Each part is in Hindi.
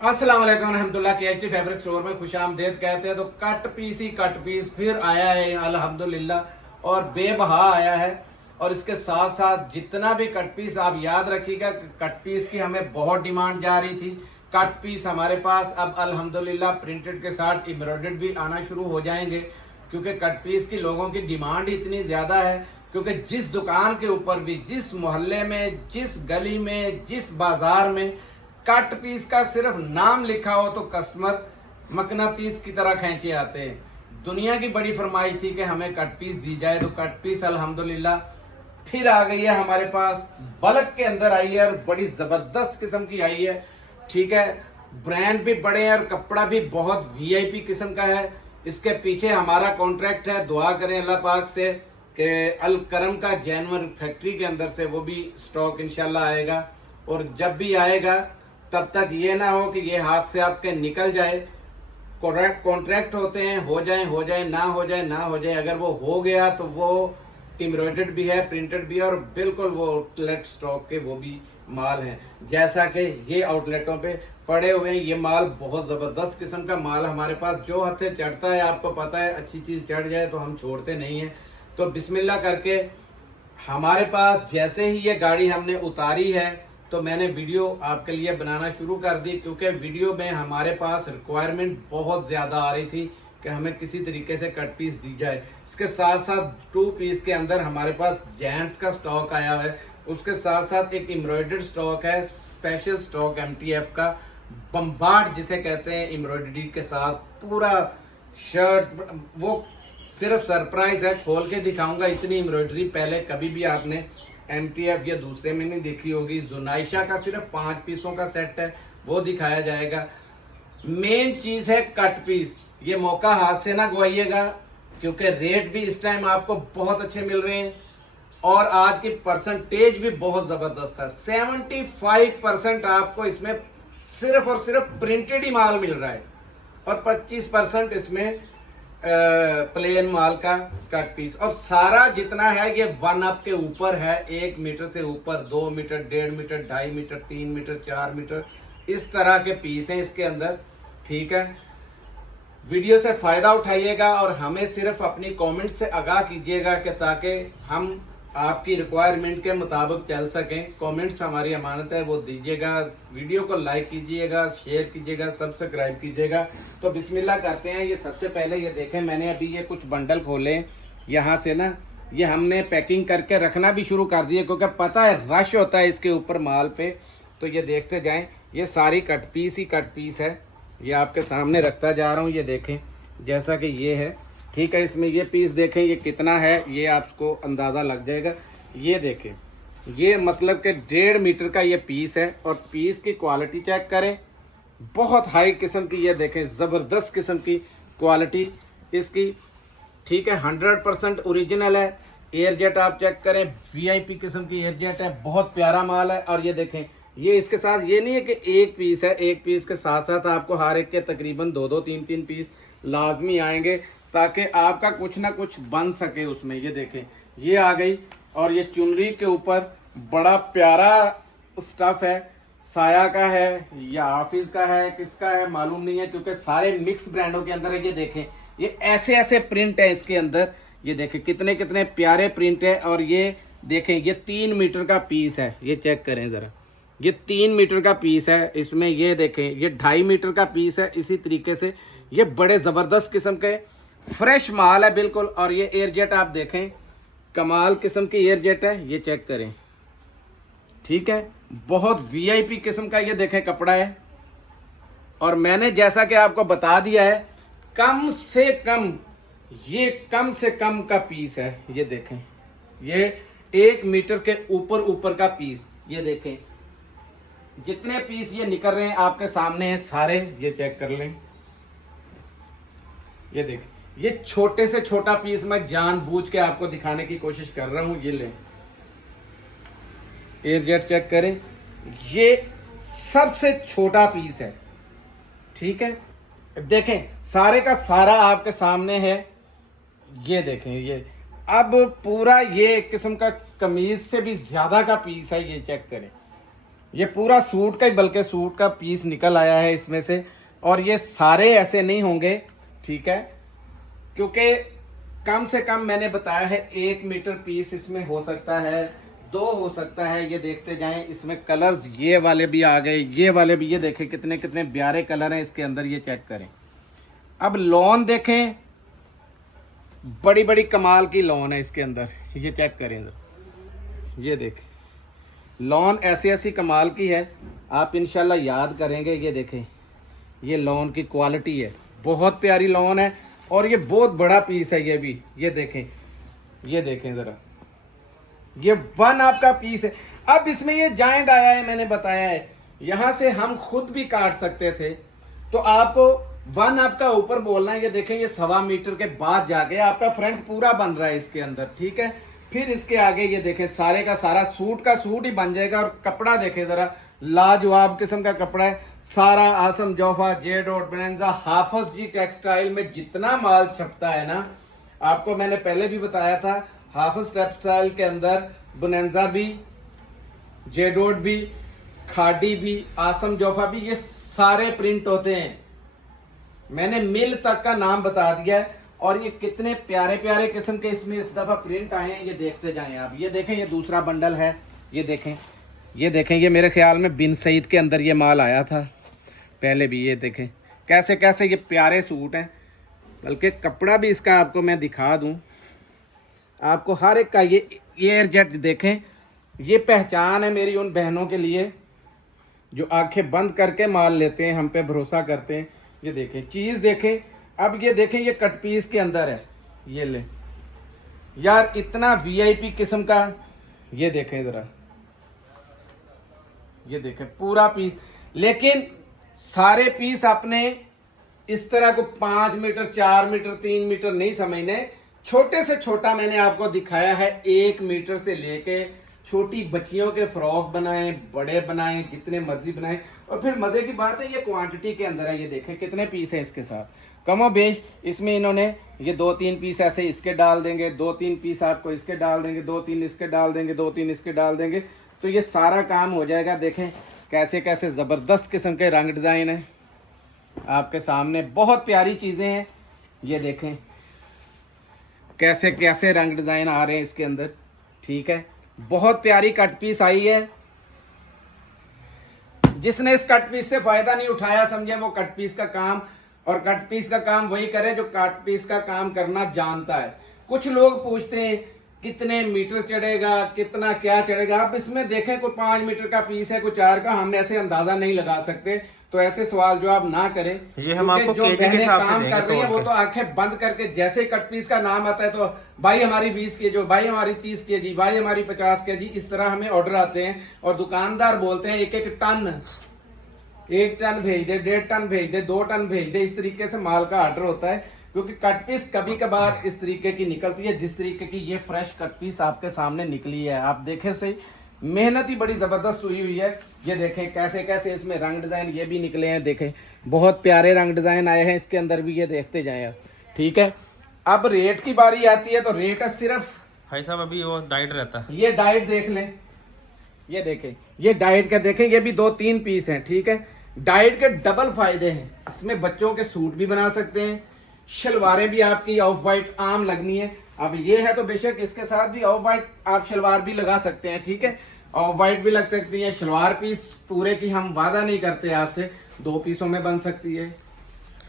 अस्सलाम वालेकुम रहमतुल्लाह। KHT फैब्रिक स्टोर में खुशामदीद कहते हैं। तो कट पीस ही कट पीस फिर आया है अल्हम्दुलिल्लाह, और बेबहा आया है। और इसके साथ साथ जितना भी कट पीस, आप याद रखिएगा, कट पीस की हमें बहुत डिमांड जा रही थी। कट पीस हमारे पास अब अल्हम्दुलिल्लाह प्रिंटेड के साथ एम्ब्रॉयडर्ड भी आना शुरू हो जाएंगे, क्योंकि कट पीस की लोगों की डिमांड इतनी ज़्यादा है। क्योंकि जिस दुकान के ऊपर भी, जिस मोहल्ले में, जिस गली में, जिस बाज़ार में कट पीस का सिर्फ नाम लिखा हो तो कस्टमर मकनातीस की तरह खींचे आते हैं। दुनिया की बड़ी फरमाइश थी कि हमें कट पीस दी जाए, तो कट पीस अल्हम्दुलिल्लाह फिर आ गई है हमारे पास। बल्क के अंदर आई है और बड़ी ज़बरदस्त किस्म की आई है। ठीक है, ब्रांड भी बड़े हैं और कपड़ा भी बहुत VIP किस्म का है। इसके पीछे हमारा कॉन्ट्रैक्ट है। दुआ करें अल्लाह पाक से कि अल करम का जैनवर फैक्ट्री के अंदर से वो भी स्टॉक इंशाल्लाह आएगा। और जब भी आएगा तब तक ये ना हो कि ये हाथ से आपके निकल जाए। कॉन्ट्रैक्ट होते हैं, हो जाए ना हो जाए ना हो जाए। अगर वो हो गया तो वो एम्ब्रॉयडर्ड भी है, प्रिंटेड भी है, और बिल्कुल वो आउटलेट स्टॉक के वो भी माल हैं। जैसा कि ये आउटलेटों पे पड़े हुए हैं, ये माल बहुत ज़बरदस्त किस्म का माल हमारे पास जो हथे चढ़ता है। आपको पता है, अच्छी चीज़ चढ़ जाए तो हम छोड़ते नहीं हैं। तो बिस्मिल्लाह करके हमारे पास जैसे ही ये गाड़ी हमने उतारी है तो मैंने वीडियो आपके लिए बनाना शुरू कर दी, क्योंकि वीडियो में हमारे पास रिक्वायरमेंट बहुत ज़्यादा आ रही थी कि हमें किसी तरीके से कट पीस दी जाए। इसके साथ साथ 2 पीस के अंदर हमारे पास जेंट्स का स्टॉक आया है। उसके साथ साथ एक एम्ब्रॉयडर्ड स्टॉक है, स्पेशल स्टॉक MTF का, बम्बार्ड जिसे कहते हैं, एम्ब्रॉयडरी के साथ पूरा शर्ट। वो सिर्फ सरप्राइज है, खोल के दिखाऊंगा। इतनी एम्ब्रॉयडरी पहले कभी भी आपने MTF या दूसरे में नहीं देखी होगी। जुनाइशा का सिर्फ 5 पीसों का सेट है, वो दिखाया जाएगा। मेन चीज़ है कट पीस। ये मौका हाथ से ना गवाइएगा, क्योंकि रेट भी इस टाइम आपको बहुत अच्छे मिल रहे हैं और आज की परसेंटेज भी बहुत ज़बरदस्त है। 75% आपको इसमें सिर्फ और सिर्फ प्रिंटेड ही माल मिल रहा है, और 25% इसमें प्लेन माल का कट पीस। और सारा जितना है ये 1 अप के ऊपर है, 1 मीटर से ऊपर, 2 meter, 1.5 meter, 2.5 meter, 3 meter, 4 meter, इस तरह के पीस हैं इसके अंदर। ठीक है, वीडियो से फ़ायदा उठाइएगा और हमें सिर्फ अपनी कमेंट से आगाह कीजिएगा कि ताकि हम आपकी रिक्वायरमेंट के मुताबिक चल सकें। कमेंट्स हमारी अमानत है, वो दीजिएगा। वीडियो को लाइक कीजिएगा, शेयर कीजिएगा, सब्सक्राइब कीजिएगा। तो बिस्मिल्लाह करते हैं। ये सबसे पहले ये देखें, मैंने अभी ये कुछ बंडल खोले यहाँ से ना, ये हमने पैकिंग करके रखना भी शुरू कर दिए, क्योंकि पता है रश होता है इसके ऊपर माल पे। तो ये देखते जाएँ, ये सारी कट पीस ही कट पीस है। ये आपके सामने रखता जा रहा हूँ। ये देखें, जैसा कि ये है। ठीक है, इसमें ये पीस देखें ये कितना है, ये आपको अंदाज़ा लग जाएगा। ये देखें, ये मतलब कि 1.5 मीटर का ये पीस है, और पीस की क्वालिटी चेक करें, बहुत हाई किस्म की। ये देखें, ज़बरदस्त किस्म की क्वालिटी इसकी। ठीक है, 100% ओरिजिनल है। एयर जेट आप चेक करें, VIP किस्म की एयर जेट है, बहुत प्यारा माल है। और ये देखें, ये इसके साथ ये नहीं है कि एक पीस है, एक पीस के साथ साथ आपको हर एक के तकरीबन 2-2, 3-3 पीस लाजमी आएंगे, ताकि आपका कुछ ना कुछ बन सके उसमें। ये देखें, ये आ गई। और ये चुनरी के ऊपर बड़ा प्यारा स्टफ़ है, साया का है या हाफिज का है, किसका है मालूम नहीं है, क्योंकि सारे मिक्स ब्रांडों के अंदर है। ये देखें, ये ऐसे ऐसे प्रिंट है इसके अंदर। ये देखें कितने कितने प्यारे प्रिंट है। और ये देखें, ये 3 मीटर का पीस है। ये चेक करें ज़रा, ये 3 मीटर का पीस है। इसमें ये देखें, ये 2.5 मीटर का पीस है। इसी तरीके से ये बड़े ज़बरदस्त किस्म के फ्रेश माल है बिल्कुल। और ये एयर जेट आप देखें, कमाल किस्म की एयर जेट है। ये चेक करें, ठीक है, बहुत VIP किस्म का ये देखें कपड़ा है। और मैंने जैसा कि आपको बता दिया है, कम से कम, ये कम से कम का पीस है। ये देखें, ये 1 मीटर के ऊपर का पीस। ये देखें, जितने पीस ये निकल रहे हैं आपके सामने हैं सारे। ये चेक कर लें, ये देखें, ये छोटे से छोटा पीस मैं जानबूझ के आपको दिखाने की कोशिश कर रहा हूं। ये लें, एयर जेट चेक करें, ये सबसे छोटा पीस है। ठीक है, देखें, सारे का सारा आपके सामने है। ये देखें, ये अब पूरा ये किस्म का कमीज से भी ज्यादा का पीस है। ये चेक करें, ये पूरा सूट का ही, बल्कि सूट का पीस निकल आया है इसमें से। और ये सारे ऐसे नहीं होंगे, ठीक है, क्योंकि कम से कम मैंने बताया है 1 मीटर पीस इसमें हो सकता है, 2 हो सकता है। ये देखते जाएं, इसमें कलर्स ये वाले भी आ गए, ये वाले भी, ये देखें कितने कितने प्यारे कलर हैं इसके अंदर, ये चेक करें। अब लॉन देखें, बड़ी बड़ी कमाल की लॉन है इसके अंदर, ये चेक करें, ये देखें लॉन ऐसी ऐसी कमाल की है, आप इंशाल्लाह याद करेंगे। ये देखें, ये लॉन की क्वालिटी है, बहुत प्यारी लॉन है। और ये बहुत बड़ा पीस है ये भी, ये देखें, ये देखें ज़रा, ये 1 आपका पीस है। अब इसमें ये जॉइंट आया है, मैंने बताया है, यहाँ से हम खुद भी काट सकते थे, तो आपको 1 आपका ऊपर बोलना है। ये देखें, ये 1.25 मीटर के बाद जाके आपका फ्रंट पूरा बन रहा है इसके अंदर, ठीक है। फिर इसके आगे ये देखें, सारे का सारा सूट का सूट ही बन जाएगा। और कपड़ा देखें ज़रा, लाजवाब किस्म का कपड़ा है सारा। आसम जोफा, जे डॉट ब्रेंजा, हाफिज जी टेक्सटाइल में जितना माल छपता है ना, आपको मैंने पहले भी बताया था, हाफिज टेक्सटाइल के अंदर बुनेंजा भी, जे डॉट भी, खाडी भी, आसम जोफा भी, ये सारे प्रिंट होते हैं। मैंने मिल तक का नाम बता दिया है। और ये कितने प्यारे प्यारे किस्म के इसमें इस दफ़ा प्रिंट आए हैं, ये देखते जाएं आप। ये देखें, ये दूसरा बंडल है, ये देखें, ये देखें, ये मेरे ख्याल में बिन सईद के अंदर ये माल आया था पहले भी। ये देखें कैसे कैसे ये प्यारे सूट हैं, बल्कि कपड़ा भी इसका आपको मैं दिखा दूं आपको हर एक का। ये एयर जेट देखें, ये पहचान है मेरी उन बहनों के लिए जो आंखें बंद करके माल लेते हैं, हम पे भरोसा करते हैं। ये देखें चीज़ देखें। अब ये देखें, ये कट पीस के अंदर है, ये ले यार, इतना वीआईपी किस्म का। ये देखें ज़रा, ये देखें पूरा पीस। लेकिन सारे पीस आपने इस तरह को 5 मीटर, 4 मीटर, 3 मीटर नहीं समझने। छोटे से छोटा मैंने आपको दिखाया है, 1 मीटर से लेके छोटी बच्चियों के फ्रॉक बनाएं, बड़े बनाएं, जितने मर्जी बनाएं। और फिर मज़े की बात है, ये क्वांटिटी के अंदर है। ये देखें कितने पीस हैं इसके साथ, कमो बेश। इसमें इन्होंने ये 2-3 पीस ऐसे इसके डाल देंगे, 2-3 पीस आपको इसके डाल देंगे, 2-3 इसके डाल देंगे, 2-3 इसके डाल देंगे, तो ये सारा काम हो जाएगा। देखें कैसे कैसे ज़बरदस्त किस्म के रंग डिज़ाइन हैं आपके सामने, बहुत प्यारी चीज़ें हैं। ये देखें कैसे कैसे रंग डिज़ाइन आ रहे हैं इसके अंदर, ठीक है। बहुत प्यारी कट पीस आई है। जिसने इस कट पीस से फ़ायदा नहीं उठाया, समझे वो कट पीस का काम, और कट पीस का काम वही करे जो कट पीस का काम करना जानता है। कुछ लोग पूछते हैं कितने मीटर चढ़ेगा, कितना क्या चढ़ेगा। आप इसमें देखें, कोई 5 मीटर का पीस है, कोई 4 का, हम ऐसे अंदाजा नहीं लगा सकते। तो ऐसे सवाल जो आप ना करें, ये हम आपको जो केजी के हिसाब से काम देंगे कर रही है वो तो आंखें बंद करके, जैसे कट पीस का नाम आता है तो भाई हमारी 20 केजी, भाई हमारी 30 केजी, भाई हमारी 50 केजी, इस तरह हमें ऑर्डर आते हैं। और दुकानदार बोलते हैं 1-1 टन, 1 टन भेज दे, 1.5 टन भेज दे, 2 टन भेज दे। इस तरीके से माल का ऑर्डर होता है, क्योंकि कट पीस कभी कभार इस तरीके की निकलती है, जिस तरीके की ये फ्रेश कट पीस आपके सामने निकली है। आप देखें सही, मेहनत ही बड़ी ज़बरदस्त हुई है। ये देखें कैसे कैसे इसमें रंग डिज़ाइन ये भी निकले हैं, देखें बहुत प्यारे रंग डिज़ाइन आए हैं इसके अंदर भी, ये देखते जाएं आप, ठीक है। अब रेट की बारी आती है, तो रेट है सिर्फ भाई साहब अभी वो डाइट रहता है। ये डाइट देख लें, ये देखें, ये डाइट का देखें, ये भी 2-3 पीस हैं, ठीक है। डाइट के डबल फायदे हैं, इसमें बच्चों के सूट भी बना सकते हैं, शलवारें भी आपकी ऑफ वाइट आम लगनी है। अब ये है तो बेशक इसके साथ भी ऑफ वाइट आप शलवार भी लगा सकते हैं, ठीक है, ऑफ वाइट भी लग सकती है। शलवार पीस पूरे की हम वादा नहीं करते आपसे, 2 पीसों में बन सकती है,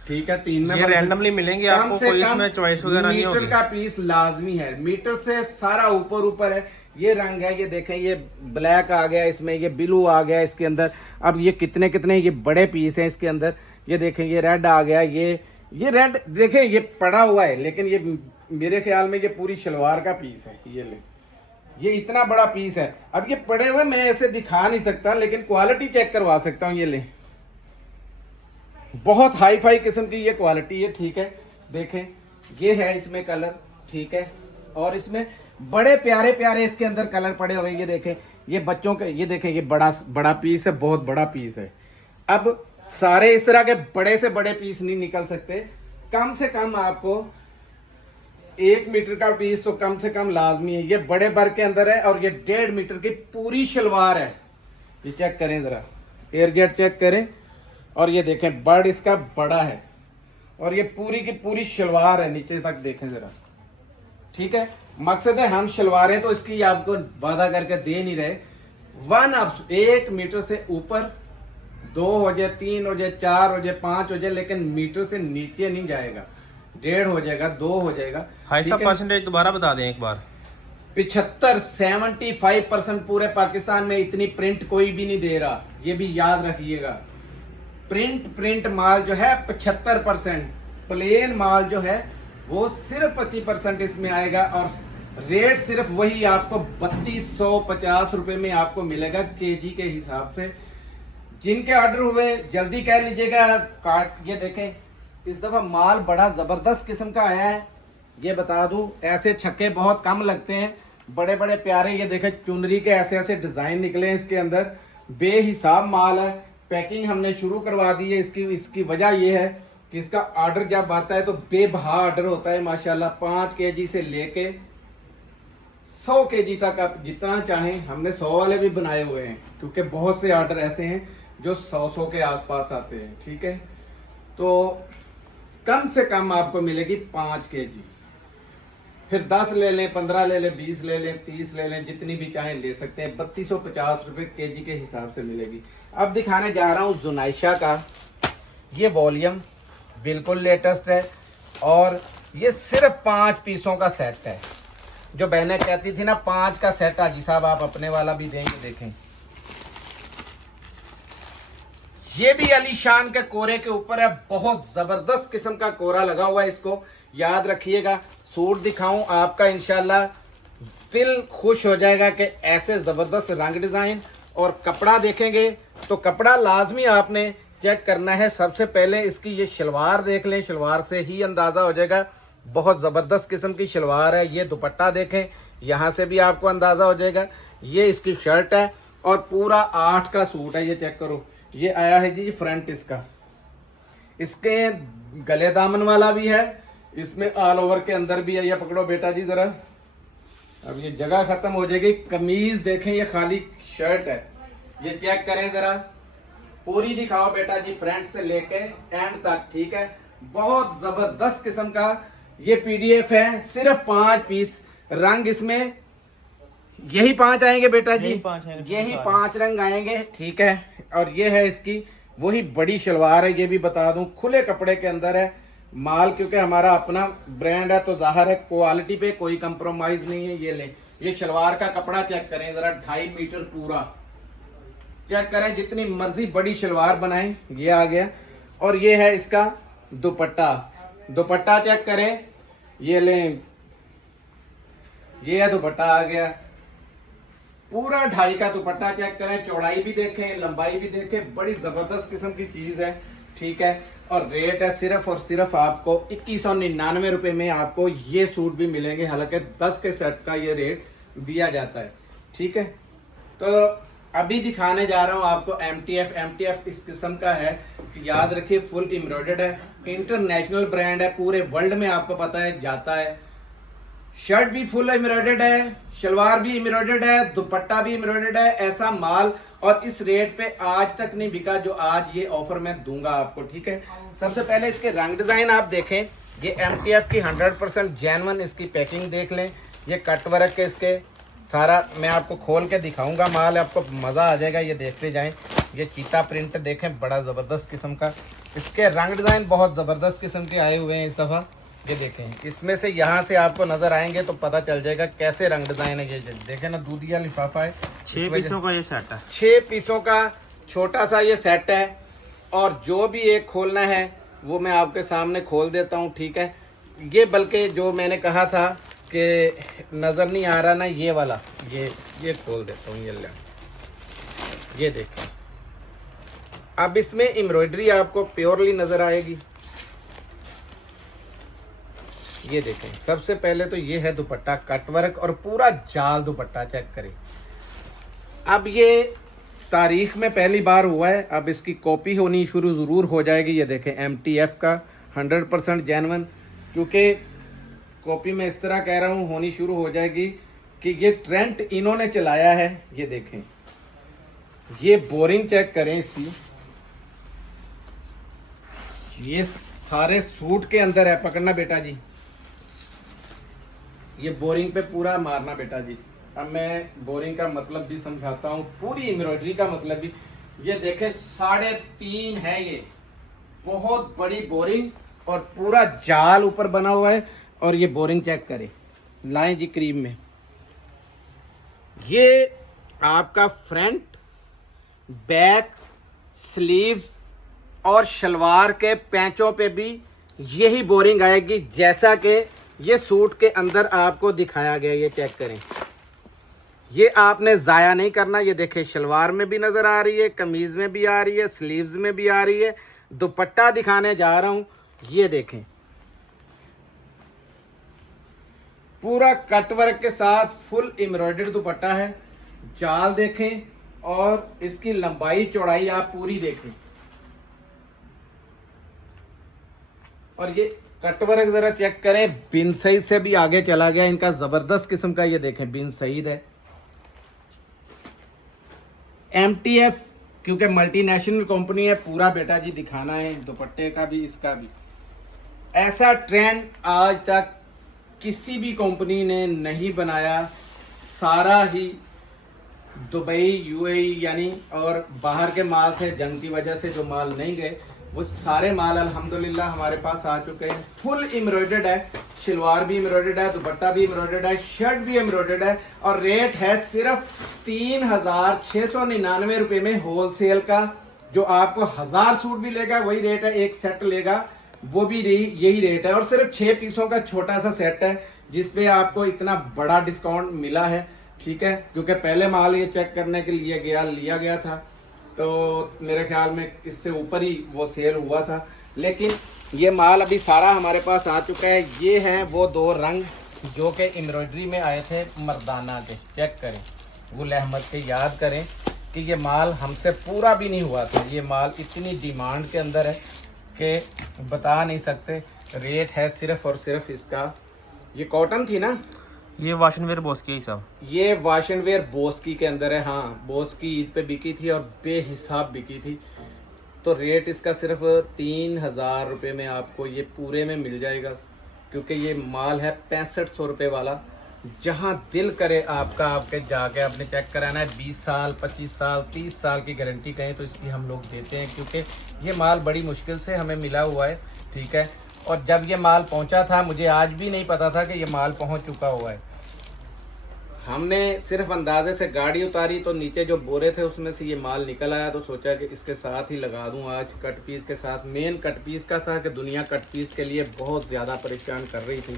ठीक है, 3 में ये रैंडमली मिलेंगे आपको, कोई इसमें चॉइस वगैरह नहीं होगी। मीटर का पीस लाजमी है, मीटर से सारा ऊपर ऊपर है। ये रंग है, ये देखें, ये ब्लैक आ गया इसमें, ये ब्लू आ गया इसके अंदर। अब ये कितने कितने ये बड़े पीस हैं इसके अंदर। ये देखें, ये रेड आ गया, ये रेड देखें, ये पड़ा हुआ है, लेकिन ये मेरे ख्याल में ये पूरी शलवार का पीस है। ये ले, ये इतना बड़ा पीस है। अब ये पड़े हुए मैं ऐसे दिखा नहीं सकता, लेकिन क्वालिटी चेक करवा सकता हूँ। ये ले, बहुत हाई फाई किस्म की ये क्वालिटी है, ठीक है। देखें ये है इसमें कलर, ठीक है, और इसमें बड़े प्यारे प्यारे इसके अंदर कलर पड़े हुए। ये देखें, ये बच्चों के, ये देखें, ये बड़ा बड़ा पीस है, बहुत बड़ा पीस है। अब सारे इस तरह के बड़े से बड़े पीस नहीं निकल सकते, कम से कम आपको 1 मीटर का पीस तो कम से कम लाजमी है। ये बड़े बर के अंदर है, और ये 1.5 मीटर की पूरी शलवार है। ये चेक करें ज़रा, एयर जेट चेक करें। और ये देखें बर्ड इसका बड़ा है और ये पूरी की पूरी शलवार है, नीचे तक देखें ज़रा, ठीक है। मकसद है हम शलवारें तो इसकी आपको वादा करके दे नहीं रहे। 1 मीटर से ऊपर 2 हो जाए, 3 हो जाए, 4 हो जाए, 5 हो जाए, लेकिन मीटर से नीचे नहीं जाएगा। 1.5 हो जाएगा, 2 हो जाएगा। भाई साहब परसेंटेज दोबारा बता दें एक बार। 75% पूरे पाकिस्तान में इतनी प्रिंट कोई भी नहीं दे रहा, ये भी याद रखिएगा। प्रिंट माल जो है 75%, प्लेन माल जो है वो सिर्फ 25% इसमें आएगा। और रेट सिर्फ वही आपको 3250 रुपए में आपको मिलेगा केजी के हिसाब से। जिनके ऑर्डर हुए जल्दी कह लीजिएगा। काट ये देखें, इस दफा माल बड़ा जबरदस्त किस्म का आया है। ये बता दूं, ऐसे छक्के बहुत कम लगते हैं, बड़े बड़े प्यारे। ये देखें चुनरी के ऐसे ऐसे डिजाइन निकले हैं इसके अंदर, बेहिसाब माल है। पैकिंग हमने शुरू करवा दी है। इसकी वजह ये है कि इसका ऑर्डर जब आता है तो बेबहा ऑर्डर होता है माशाल्लाह। 5 केजी से लेके 100 केजी तक आप जितना चाहें, हमने 100 वाले भी बनाए हुए हैं, क्योंकि बहुत से ऑर्डर ऐसे हैं जो 100 के आसपास आते हैं, ठीक है। तो कम से कम आपको मिलेगी 5 केजी, फिर 10 ले लें, 15 ले लें, 20 ले लें, 30 ले लें, जितनी भी चाहें ले सकते हैं। 3250 रुपये केजी के हिसाब से मिलेगी। अब दिखाने जा रहा हूँ जुनाइशा का ये वॉल्यूम, बिल्कुल लेटेस्ट है और ये सिर्फ 5 पीसों का सेट है। जो बहनें कहती थी ना 5 का सेट हाजी साहब आप अपने वाला भी देंगे, देखें ये भी अलीशान के कोरे के ऊपर है। बहुत जबरदस्त किस्म का कोरा लगा हुआ है, इसको याद रखिएगा। सूट दिखाऊं आपका, इंशाल्लाह दिल खुश हो जाएगा कि ऐसे जबरदस्त रंग डिजाइन। और कपड़ा देखेंगे तो कपड़ा लाजमी आपने चेक करना है। सबसे पहले इसकी ये शलवार देख लें, शलवार से ही अंदाज़ा हो जाएगा। बहुत ज़बरदस्त किस्म की शलवार है। ये दुपट्टा देखें, यहाँ से भी आपको अंदाज़ा हो जाएगा। ये इसकी शर्ट है और पूरा 8 का सूट है। ये चेक करो, ये आया है जी फ्रंट इसका। इसके गले दामन वाला भी है, इसमें ऑल ओवर के अंदर भी है। ये पकड़ो बेटा जी ज़रा, अब ये जगह ख़त्म हो जाएगी। कमीज़ देखें, ये खाली शर्ट है। ये चेक करें ज़रा, पूरी दिखाओ बेटा जी, फ्रंट से लेके एंड तक, ठीक है। बहुत ज़बरदस्त किस्म का ये पीडीएफ है। सिर्फ 5 पीस, रंग इसमें यही 5 आएंगे बेटा जी, यही 5 रंग आएंगे, ठीक है। और ये है इसकी वही बड़ी शलवार है। ये भी बता दूं खुले कपड़े के अंदर है माल, क्योंकि हमारा अपना ब्रांड है तो जाहिर है क्वालिटी पे कोई कंप्रोमाइज नहीं है। ये ले, ये शलवार का कपड़ा चेक करें जरा, 2.5 मीटर पूरा। चेक करें, जितनी मर्जी बड़ी शलवार बनाएं, ये आ गया। और ये है इसका दुपट्टा, दुपट्टा चेक करें, ये लें, ये है दुपट्टा आ गया पूरा 2.5 का दुपट्टा। चेक करें, चौड़ाई भी देखें, लंबाई भी देखें, बड़ी जबरदस्त किस्म की चीज है, ठीक है। और रेट है सिर्फ और सिर्फ आपको 2199 रुपए में आपको ये सूट भी मिलेंगे। हालांकि 10 के सेट का ये रेट दिया जाता है, ठीक है। तो अभी दिखाने जा रहा हूँ आपको एमटीएफ इस किस्म का है कि याद रखिए फुल एम्ब्रॉयडर्ड है, इंटरनेशनल ब्रांड है, पूरे वर्ल्ड में आपको पता है जाता है। शर्ट भी फुल एम्ब्रॉयडर्ड है, शलवार भी एम्ब्रॉयडर्ड है, दुपट्टा भी एम्ब्रॉयडर्ड है। ऐसा माल और इस रेट पे आज तक नहीं बिका जो आज ये ऑफर मैं दूंगा आपको, ठीक है। सबसे पहले इसके रंग डिजाइन आप देखें, ये एमटीएफ की 100% जेन्युइन इसकी पैकिंग देख लें। ये कट वर्क के इसके सारा मैं आपको खोल के दिखाऊंगा माल, आपको मज़ा आ जाएगा, ये देखते जाएं। ये चीता प्रिंट देखें, बड़ा ज़बरदस्त किस्म का। इसके रंग डिज़ाइन बहुत ज़बरदस्त किस्म के आए हुए हैं इस दफ़ा। ये देखें, इसमें से यहाँ से आपको नज़र आएंगे तो पता चल जाएगा कैसे रंग डिज़ाइन है। ये देखें ना, दूधिया लिफाफा है। 6 पीसों का ये सेट है, 6 पीसों का छोटा सा ये सेट है। और जो भी एक खोलना है वो मैं आपके सामने खोल देता हूँ, ठीक है। ये बल्कि जो मैंने कहा था कि नज़र नहीं आ रहा ना, ये वाला ये खोल देता हूँ। ये देखें, अब इसमें एम्ब्रॉयडरी आपको प्योरली नज़र आएगी। ये देखें, सबसे पहले तो ये है दुपट्टा, कटवर्क और पूरा जाल दुपट्टा, चेक करें। अब ये तारीख में पहली बार हुआ है, अब इसकी कॉपी होनी शुरू ज़रूर हो जाएगी। ये देखें, एमटीएफ का 100% जेन्युइन, क्योंकि कॉपी में इस तरह कह रहा हूँ होनी शुरू हो जाएगी कि ये ट्रेंड इन्होंने चलाया है। ये देखें, ये बोरिंग चेक करें इसकी, ये सारे सूट के अंदर है। पकड़ना बेटा जी, ये बोरिंग पे पूरा मारना बेटा जी। अब मैं बोरिंग का मतलब भी समझाता हूँ, पूरी एम्ब्रॉयडरी का मतलब भी। ये देखे 3.5 है, ये बहुत बड़ी बोरिंग और पूरा जाल ऊपर बना हुआ है। और ये बोरिंग चेक करें, लाएं जी क्रीम में। ये आपका फ्रंट, बैक, स्लीव्स और शलवार के पैंचों पे भी यही बोरिंग आएगी, जैसा कि ये सूट के अंदर आपको दिखाया गया। ये चेक करें, ये आपने ज़ाया नहीं करना। ये देखें, शलवार में भी नज़र आ रही है, कमीज़ में भी आ रही है, स्लीव्स में भी आ रही है। दुपट्टा दिखाने जा रहा हूँ, ये देखें, पूरा कटवर्क के साथ फुल एम्ब्रॉयडर्ड दुपट्टा है। जाल देखें और इसकी लंबाई चौड़ाई आप पूरी देखें। और ये कटवर्क ज़रा चेक करें, बिन सईद से भी आगे चला गया इनका, ज़बरदस्त किस्म का। ये देखें, बिन सईद है, MTF, क्योंकि मल्टीनेशनल कंपनी है। पूरा बेटा जी दिखाना है, दुपट्टे का भी, इसका भी। ऐसा ट्रेंड आज तक किसी भी कंपनी ने नहीं बनाया। सारा ही दुबई, UAE यानी और बाहर के माल थे, जंग की वजह से जो माल नहीं गए, वो सारे माल अल्हम्दुलिल्लाह हमारे पास आ चुके हैं। फुल एम्ब्रॉयडर्ड है, शलवार भी एम्ब्रॉयडर्ड है, दुपट्टा भी एम्ब्रॉयडर्ड है, शर्ट भी एम्ब्रॉयडर्ड है। और रेट है सिर्फ 3,699 रुपये में होलसेल का। जो आपको 1000 सूट भी लेगा वही रेट है, एक सेट लेगा वो भी यही रेट है। और सिर्फ 6 पीसों का छोटा सा सेट है, जिसपे आपको इतना बड़ा डिस्काउंट मिला है। ठीक है, क्योंकि पहले माल ये चेक करने के लिए लिया गया था, तो मेरे ख्याल में इससे ऊपर ही वो सेल हुआ था। लेकिन ये माल अभी सारा हमारे पास आ चुका है। ये हैं वो 2 रंग जो कि एम्ब्रॉयडरी में आए थे मर्दाना के। चेक करें, गुल अहमद के, याद करें कि ये माल हमसे पूरा भी नहीं हुआ था। ये माल इतनी डिमांड के अंदर है कि बता नहीं सकते। रेट है सिर्फ और सिर्फ इसका, ये कॉटन थी ना, ये वाशन वेयर बॉस्की है साहब, ये वाशन वेयर बोस्की के अंदर है। हाँ, बोस्की ईद पे बिकी थी और बेहिसाब बिकी थी। तो रेट इसका सिर्फ 3,000 रुपये में आपको ये पूरे में मिल जाएगा, क्योंकि ये माल है 6500 रुपये वाला। जहाँ दिल करे आपका, आपके जाके आपने चेक कराना है। 20 साल, 25 साल, 30 साल की गारंटी कहें तो इसकी हम लोग देते हैं, क्योंकि ये माल बड़ी मुश्किल से हमें मिला हुआ है। ठीक है, और जब ये माल पहुंचा था, मुझे आज भी नहीं पता था कि ये माल पहुंच चुका हुआ है। हमने सिर्फ अंदाजे से गाड़ी उतारी तो नीचे जो बोरे थे उसमें से ये माल निकल आया, तो सोचा कि इसके साथ ही लगा दूं आज, कट पीस के साथ। मेन कट पीस का था कि दुनिया कट पीस के लिए बहुत ज़्यादा परेशान कर रही थी।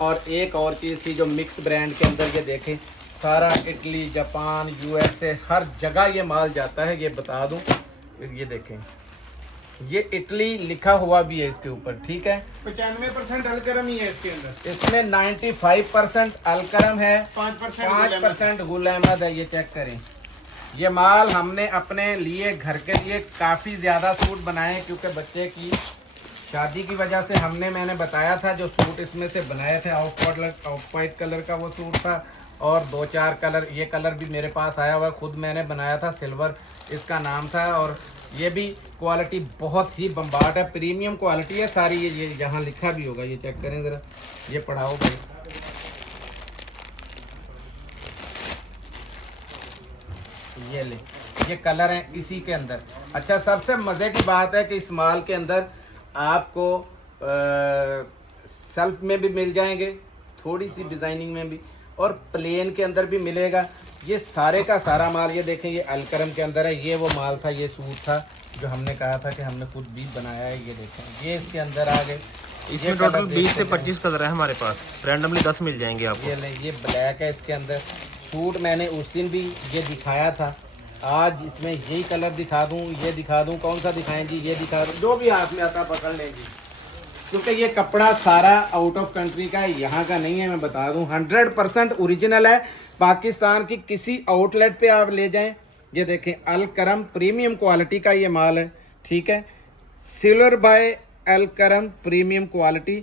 और एक और चीज़ थी जो मिक्स ब्रांड के अंदर, ये देखें, सारा इटली, जापान, USA हर जगह ये माल जाता है, ये बता दूं। ये देखें, ये इटली लिखा हुआ भी है इसके ऊपर। ठीक है, 95% अलकरम ही है इसके अंदर। इसमें 95% अलकरम है, 5% गुल अहमद है। ये चेक करें, ये माल हमने अपने लिए, घर के लिए काफ़ी ज़्यादा सूट बनाए हैं, क्योंकि बच्चे की शादी की वजह से मैंने बताया था जो सूट इसमें से बनाए थे, ऑफ वाइट कलर का वो सूट था, और 2-4 कलर। ये कलर भी मेरे पास आया हुआ है, खुद मैंने बनाया था, सिल्वर इसका नाम था। और ये भी क्वालिटी बहुत ही बम्बाट है, प्रीमियम क्वालिटी है सारी। ये यहाँ लिखा भी होगा, ये चेक करें ज़रा, ये पढ़ाओ भाई। ये ले, ये कलर है इसी के अंदर। अच्छा, सबसे मज़े की बात है कि इस माल के अंदर आपको सेल्फ में भी मिल जाएंगे, थोड़ी सी डिज़ाइनिंग में भी, और प्लेन के अंदर भी मिलेगा। ये सारे का सारा माल, ये देखें, ये अलकरम के अंदर है। ये वो माल था, ये सूट था जो हमने कहा था कि हमने खुद भी बनाया है। ये देखें, ये इसके अंदर आ गए। इसमें टोटल 20 से 25 कलर है हमारे पास, रैंडमली 10 मिल जाएंगे आपको। ये ले, ये ब्लैक है इसके अंदर। सूट मैंने उस दिन भी ये दिखाया था, आज इसमें यही कलर दिखा दूं, ये दिखा दूं, कौन सा दिखाएं जी? ये दिखा दूं, जो भी हाथ में आता पकड़ लें जी, क्योंकि ये कपड़ा सारा आउट ऑफ कंट्री का है, यहाँ का नहीं है। मैं बता दूं 100% ओरिजिनल है। पाकिस्तान की किसी आउटलेट पे आप ले जाएं, ये देखें, अलकरम प्रीमियम क्वालिटी का ये माल है। ठीक है, silver by Alkaram premium quality.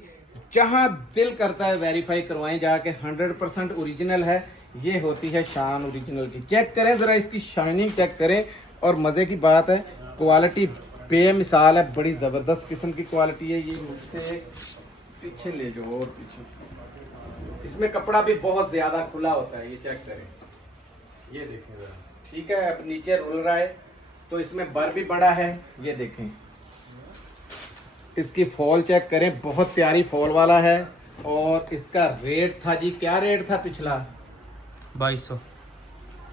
जहाँ दिल करता है वेरीफाई करवाएं जाके, 100% ओरिजिनल है। ये होती है शान ओरिजिनल की। चेक करें ज़रा इसकी शाइनिंग चेक करें। और मज़े की बात है, क्वालिटी बेमिसाल है, बड़ी ज़बरदस्त किस्म की क्वालिटी है। ये मुझसे पीछे ले जाओ और पीछे। इसमें कपड़ा भी बहुत ज़्यादा खुला होता है, ये चेक करें, ये देखें ज़रा, ठीक है। अब नीचे रुल रहा है तो इसमें बर भी बड़ा है, ये देखें। इसकी फॉल चेक करें, बहुत प्यारी फॉल वाला है। और इसका रेट था जी, क्या रेट था पिछला? 2200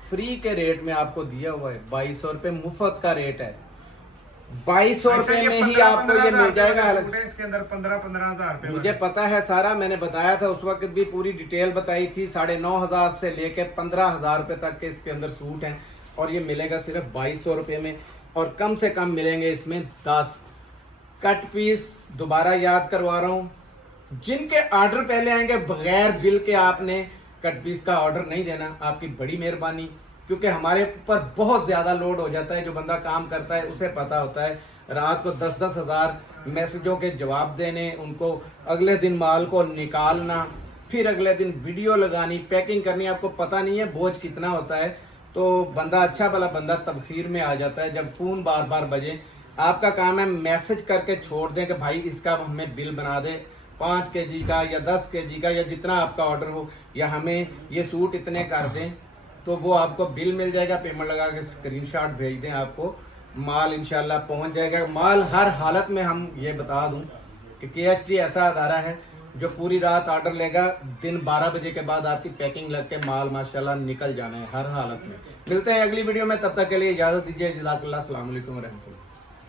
फ्री के रेट में आपको दिया हुआ है। 2200 रुपये मुफ्त का रेट है। 2200 रुपये में ही आपको ये मिल जाएगा। इसके अंदर 15,000 रुपए। मुझे पता है सारा, मैंने बताया था उस वक्त भी, पूरी डिटेल बताई थी। 9,500 से लेके 15,000 रुपये तक के इसके अंदर सूट हैं। और ये मिलेगा सिर्फ 2200 रुपये में। और कम से कम मिलेंगे इसमें 10 कट पीस। दोबारा याद करवा रहा हूँ, जिनके ऑर्डर पहले आएंगे बगैर बिल के आपने कट पीस का ऑर्डर नहीं देना, आपकी बड़ी मेहरबानी। क्योंकि हमारे ऊपर बहुत ज़्यादा लोड हो जाता है। जो बंदा काम करता है उसे पता होता है, रात को 10-10 हज़ार मैसेजों के जवाब देने, उनको अगले दिन माल को निकालना, फिर अगले दिन वीडियो लगानी, पैकिंग करनी, आपको पता नहीं है बोझ कितना होता है। तो बंदा अच्छा भला बंदा तबखीर में आ जाता है जब फ़ोन बार बार बजे। आपका काम है मैसेज करके छोड़ दें कि भाई इसका हमें बिल बना दें, 5 kg का या 10 kg का या जितना आपका ऑर्डर हो, या हमें ये सूट इतने कर दें, तो वो आपको बिल मिल जाएगा। पेमेंट लगा के स्क्रीनशॉट भेज दें, आपको माल इंशाल्लाह पहुंच जाएगा। माल हर हालत में, हम ये बता दूं कि KHT ऐसा अदारा है जो पूरी रात ऑर्डर लेगा, दिन 12 बजे के बाद आपकी पैकिंग लग के माल माशाल्लाह निकल जाना है हर हालत में। मिलते हैं अगली वीडियो में, तब तक के लिए इजाज़त दीजिए। जज़ाकल्लाह, अस्सलाम वालेकुम रहमतुल्लाह।